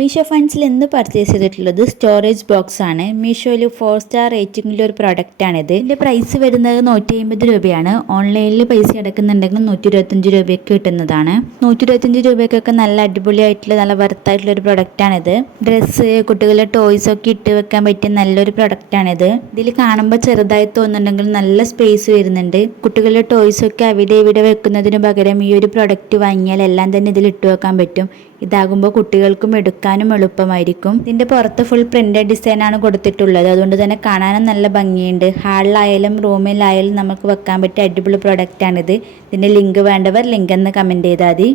മീഷോ ഫണ്ട്സിൽ ഇന്ന് പർച്ചേസ് ചെയ്തിട്ടുള്ളത് storage box ആണ്. മീഷോയിൽ 4 സ്റ്റാർ റേറ്റിംഗിലുള്ള ഒരു പ്രൊഡക്റ്റ് ആണിത്. ഇതിന്റെ പ്രൈസ് വരുന്നത് 150 രൂപയാണ്. ഓൺലൈനിൽ പൈസ അടക്കുന്നുണ്ടെങ്കിൽ 125 രൂപയ്ക്ക് കിട്ടുന്നതാണ്. 125 രൂപയ്ക്കൊക്കെ നല്ല അടിപൊളിയായിട്ടുള്ള നല്ല വർത്തായിട്ടുള്ള ഒരു പ്രൊഡക്റ്റ് ആണിത്. ഡ്രസ്സ്, കുട്ടികളുടെ ടോയ്സ് ഒക്കെ ഇട്ട് വെക്കാൻ പറ്റിയ നല്ലൊരു പ്രൊഡക്റ്റ് ആണിത്. ഇതിൽ കാണുമ്പോൾ ചെറുതായി തോന്നുന്നുണ്ടെങ്കിൽ നല്ല സ്പേസ് വരുന്നുണ്ട്. കുട്ടികളുടെ ടോയ്സ് ഒക്കെ അവിടെ ഇവിടെ വെക്കുന്നതിന് പകരം ഈ ഒരു പ്രൊഡക്റ്റ് വാങ്ങിയാൽ എല്ലാം തന്നെ ഇതിൽ ഇട്ട് വെക്കാൻ പറ്റും. ഇതാകുമ്പോൾ കുട്ടികൾക്കും എടുക്കാനും എളുപ്പമായിരിക്കും. ഇതിന്റെ പുറത്ത് ഫുൾ പ്രിന്റഡ് ഡിസൈൻ ആണ് കൊടുത്തിട്ടുള്ളത്. അതുകൊണ്ട് തന്നെ കാണാനും നല്ല ഭംഗിയുണ്ട്. ഹാളിലായാലും റൂമിലായാലും നമുക്ക് വെക്കാൻ പറ്റിയ അടിപൊളി പ്രൊഡക്റ്റ് ആണിത്. ഇതിന്റെ ലിങ്ക് വേണ്ടവർ ലിങ്ക് എന്ന് കമന്റ് ചെയ്താൽ മതി.